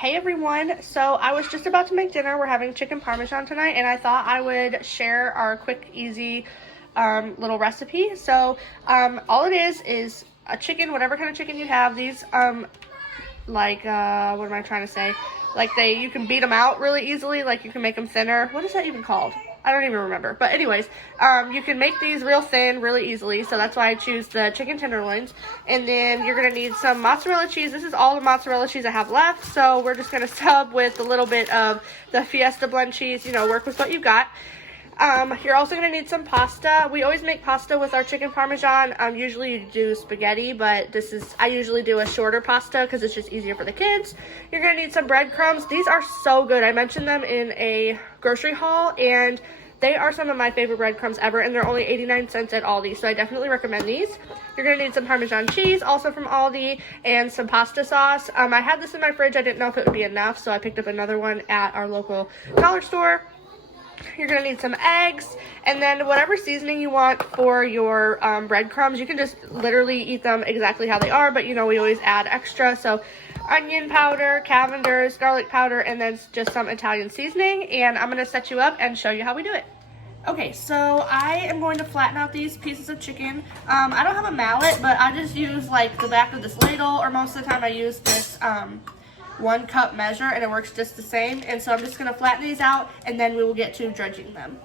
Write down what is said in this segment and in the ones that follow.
Hey everyone, so I was just about to make dinner. We're having chicken parmesan tonight, and I thought I would share our quick, easy little recipe. So all it is a chicken, whatever kind of chicken you have. These what am I trying to say? Like you can beat them out really easily. Like you can make them thinner. What is that even called? I don't even remember. But anyways, you can make these real thin really easily. So that's why I choose the chicken tenderloins. And then you're going to need some mozzarella cheese. This is all the mozzarella cheese I have left. So we're just going to sub with a little bit of the Fiesta blend cheese. You know, work with what you've got. You're also going to need some pasta. We always make pasta with our chicken parmesan. Usually you do spaghetti, but I usually do a shorter pasta because it's just easier for the kids. You're going to need some breadcrumbs. These are so good. I mentioned them in a grocery haul, and they are some of my favorite breadcrumbs ever, and they're only 89 cents at Aldi, so I definitely recommend these. You're going to need some Parmesan cheese, also from Aldi, and some pasta sauce. I had this in my fridge. I didn't know if it would be enough, so I picked up another one at our local dollar store. You're going to need some eggs, and then whatever seasoning you want for your breadcrumbs. You can just literally eat them exactly how they are, but you know we always add extra. So onion powder, Cavender's, garlic powder, and then just some Italian seasoning. And I'm going to set you up and show you how we do it. Okay, so I am going to flatten out these pieces of chicken. I don't have a mallet, but I just use like the back of this ladle, or most of the time I use this 1 cup measure, and it works just the same. And so I'm just going to flatten these out, and then we will get to dredging them.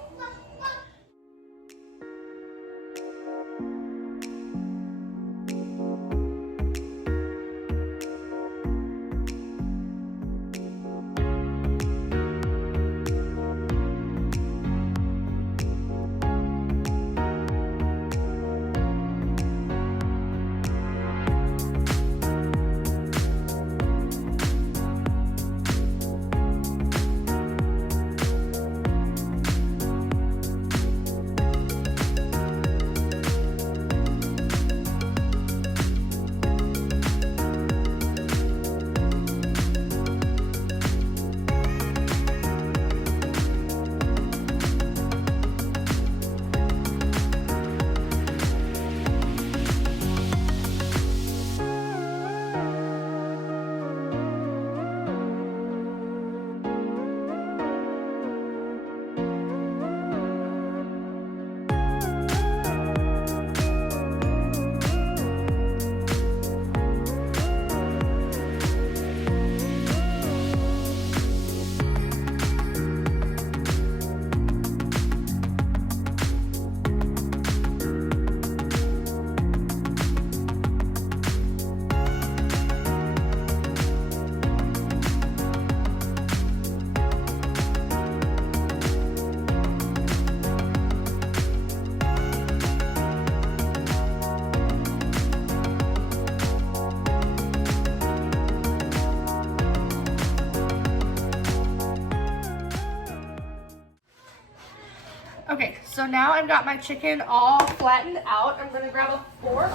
Okay, so now I've got my chicken all flattened out. I'm going to grab a fork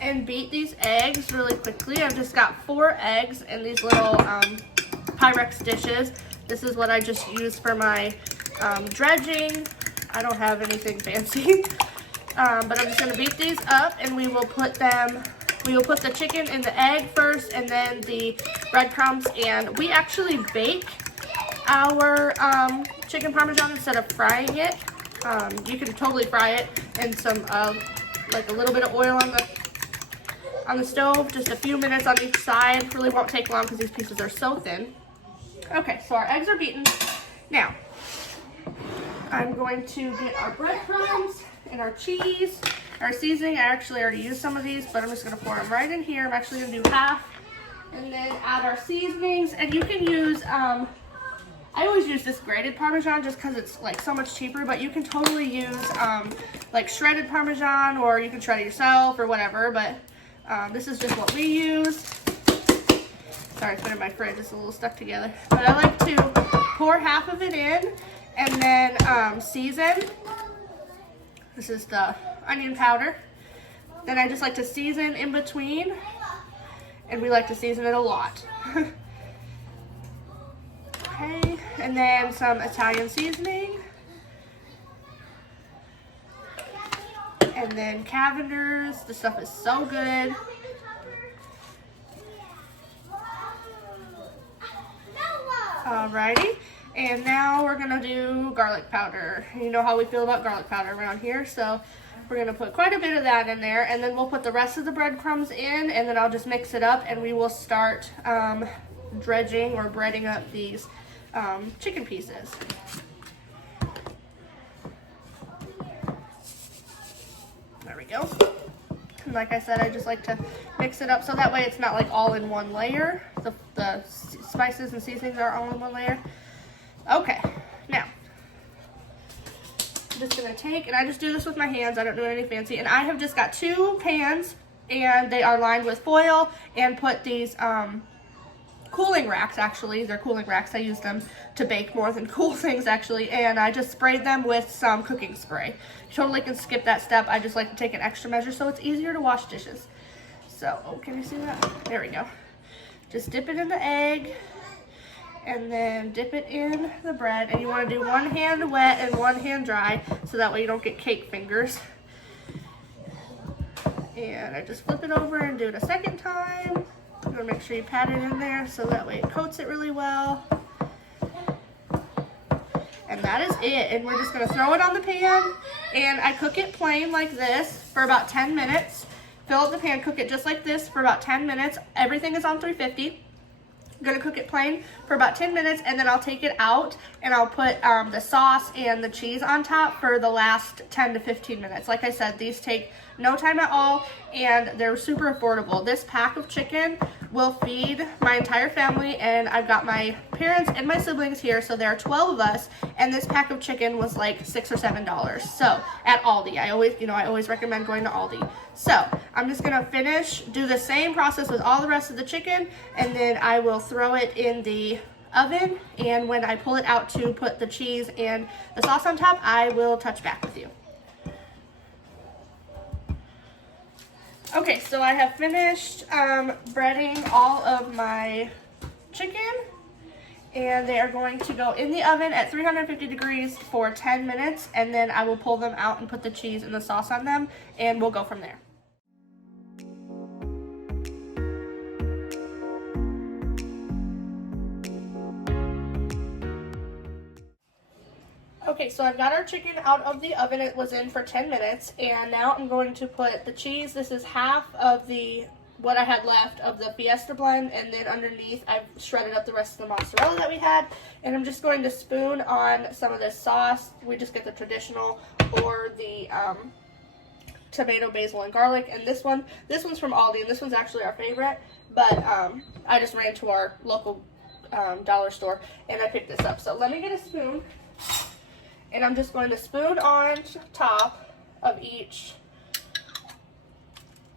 and beat these eggs really quickly. I've just got 4 eggs in these little Pyrex dishes. This is what I just use for my dredging. I don't have anything fancy, but I'm just going to beat these up, and we will put the chicken in the egg first, and then the breadcrumbs. And we actually bake our chicken parmesan instead of frying it. You can totally fry it in some like a little bit of oil on the stove, just a few minutes on each side. Really won't take long because these pieces are so thin. Okay, so our eggs are beaten. Now I'm going to get our breadcrumbs and our cheese, our seasoning. I actually already used some of these, but I'm just going to pour them right in here. I'm actually going to do half, and then add our seasonings. And you can use I always use this grated Parmesan just because it's like so much cheaper, but you can totally use like shredded Parmesan, or you can shred it yourself or whatever, but this is just what we use. Sorry, it's been in my fridge, it's a little stuck together. But I like to pour half of it in and then season. This is the onion powder. Then I just like to season in between, and we like to season it a lot. Okay, and then some Italian seasoning. And then Cavender's. This stuff is so good. Alrighty, and now we're gonna do garlic powder. You know how we feel about garlic powder around here, so we're gonna put quite a bit of that in there, and then we'll put the rest of the breadcrumbs in, and then I'll just mix it up, and we will start dredging or breading up these chicken pieces. There we go. And like I said, I just like to mix it up so that way it's not like all in one layer. The spices and seasonings are all in one layer. Okay, now I'm just gonna take, and I just do this with my hands, I don't do anything fancy, and I have just got 2 pans, and they are lined with foil, and put these cooling racks, actually. They're cooling racks. I use them to bake more than cool things, actually, and I just sprayed them with some cooking spray. You totally can skip that step. I just like to take an extra measure so it's easier to wash dishes. So, oh, can you see that? There we go. Just dip it in the egg, and then dip it in the bread, and you want to do one hand wet and one hand dry, so that way you don't get cake fingers. And I just flip it over and do it a second time. I'm gonna make sure you pat it in there so that way it coats it really well. And that is it. And we're just gonna throw it on the pan, and I cook it plain like this for about 10 minutes. Fill up the pan, cook it just like this for about 10 minutes. Everything is on 350. I'm gonna cook it plain for about 10 minutes, and then I'll take it out and I'll put the sauce and the cheese on top for the last 10 to 15 minutes. Like I said, these take no time at all, and they're super affordable. This pack of chicken will feed my entire family, and I've got my parents and my siblings here, so there are 12 of us, and this pack of chicken was like $6 or $7. So at Aldi, I always recommend going to Aldi. So I'm just gonna do the same process with all the rest of the chicken, and then I will throw it in the oven, and when I pull it out to put the cheese and the sauce on top, I will touch back with you. Okay, so I have finished breading all of my chicken, and they are going to go in the oven at 350 degrees for 10 minutes, and then I will pull them out and put the cheese and the sauce on them, and we'll go from there. Okay, so I've got our chicken out of the oven. It was in for 10 minutes, and now I'm going to put the cheese. This is half of what I had left of the Fiesta blend, and then underneath I've shredded up the rest of the mozzarella that we had, and I'm just going to spoon on some of this sauce. We just get the traditional or the tomato, basil, and garlic, and this one's from Aldi, and this one's actually our favorite, but I just ran to our local dollar store and I picked this up. So let me get a spoon, and I'm just going to spoon on top of each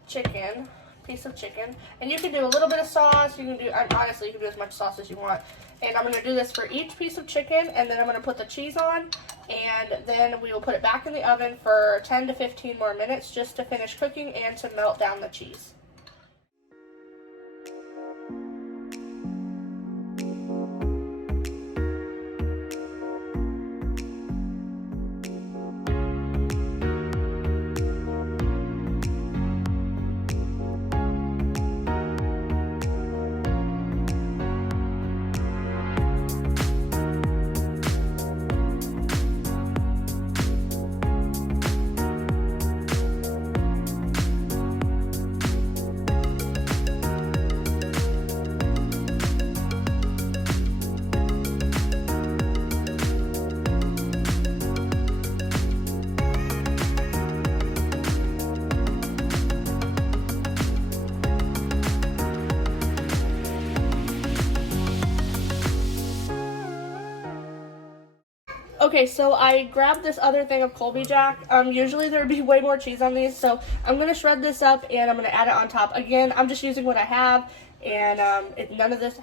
piece of chicken. And you can do a little bit of sauce. You can do, honestly, you can do as much sauce as you want. And I'm going to do this for each piece of chicken, and then I'm going to put the cheese on, and then we will put it back in the oven for 10 to 15 more minutes just to finish cooking and to melt down the cheese. Okay, so I grabbed this other thing of Colby Jack. Usually there would be way more cheese on these, so I'm going to shred this up and I'm going to add it on top. Again, I'm just using what I have, and none of this,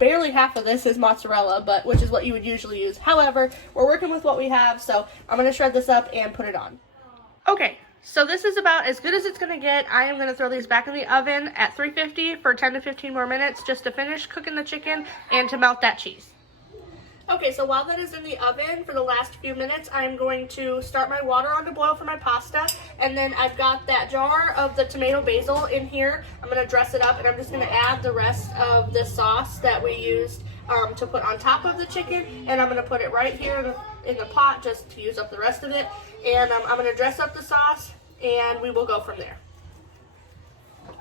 barely half of this is mozzarella, which is what you would usually use. However, we're working with what we have, so I'm going to shred this up and put it on. Okay, so this is about as good as it's going to get. I am going to throw these back in the oven at 350 for 10 to 15 more minutes just to finish cooking the chicken and to melt that cheese. Okay, so while that is in the oven for the last few minutes, I'm going to start my water on to boil for my pasta. And then I've got that jar of the tomato basil in here. I'm going to dress it up, and I'm just going to add the rest of the sauce that we used to put on top of the chicken. And I'm going to put it right here in the pot just to use up the rest of it. And I'm going to dress up the sauce, and we will go from there.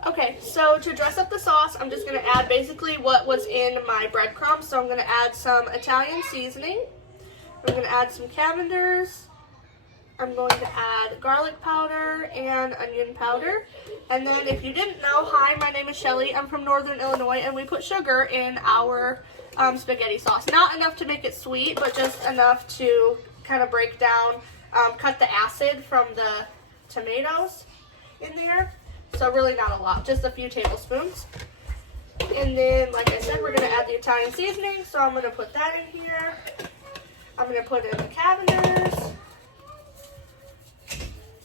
Okay, so to dress up the sauce, I'm just going to add basically what was in my breadcrumbs. So I'm going to add some Italian seasoning. I'm going to add some Cavenders. I'm going to add garlic powder and onion powder. And then if you didn't know, hi, my name is Shelly. I'm from Northern Illinois, and we put sugar in our spaghetti sauce. Not enough to make it sweet, but just enough to kind of break down, cut the acid from the tomatoes in there. So really not a lot, just a few tablespoons. And then, like I said, we're going to add the Italian seasoning, so I'm going to put that in here. I'm going to put in the Cavenders.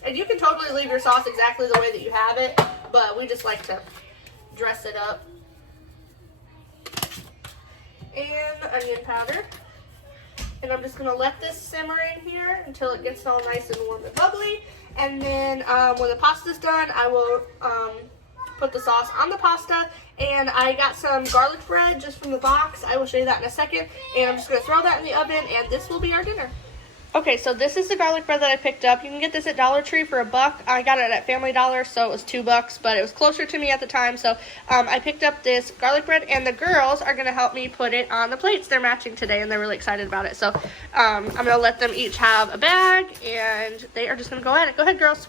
And you can totally leave your sauce exactly the way that you have it, but we just like to dress it up. And onion powder. And I'm just going to let this simmer in here until it gets all nice and warm and bubbly. And then when the pasta's done, I will put the sauce on the pasta. And I got some garlic bread just from the box. I will show you that in a second. And I'm just going to throw that in the oven, and this will be our dinner. Okay, so this is the garlic bread that I picked up. You can get this at Dollar Tree for $1. I got it at Family Dollar, so it was $2, but it was closer to me at the time. So I picked up this garlic bread, and the girls are going to help me put it on the plates. They're matching today, and they're really excited about it. So I'm going to let them each have a bag, and they are just going to go at it. Go ahead, girls.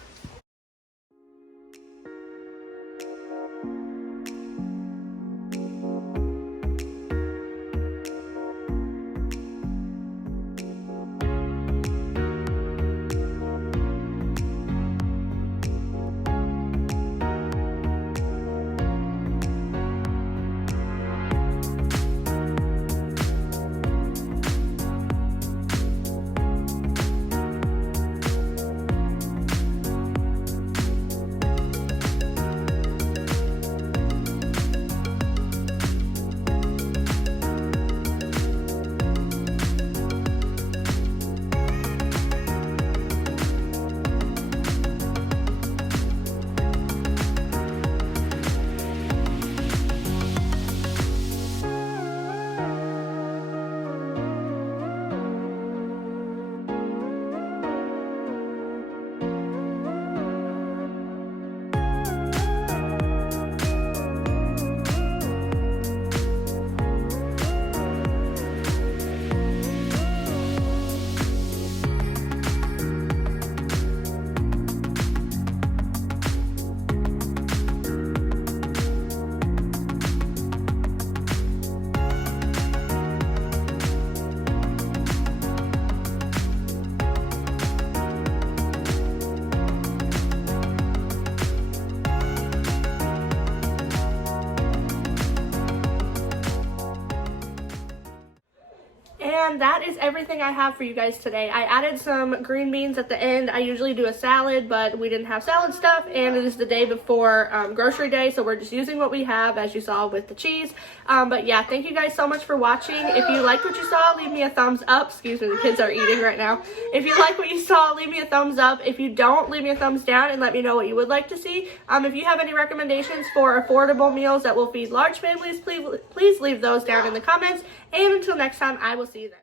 And that is everything I have for you guys today. I added some green beans at the end. I usually do a salad, but we didn't have salad stuff, and it is the day before grocery day, so we're just using what we have, as you saw with the cheese. But yeah, thank you guys so much for watching. If you liked what you saw, leave me a thumbs up. Excuse me, the kids are eating right now. If you like what you saw, leave me a thumbs up. If you don't, leave me a thumbs down and let me know what you would like to see. If you have any recommendations for affordable meals that will feed large families, please leave those down in the comments. And until next time, I will see you then.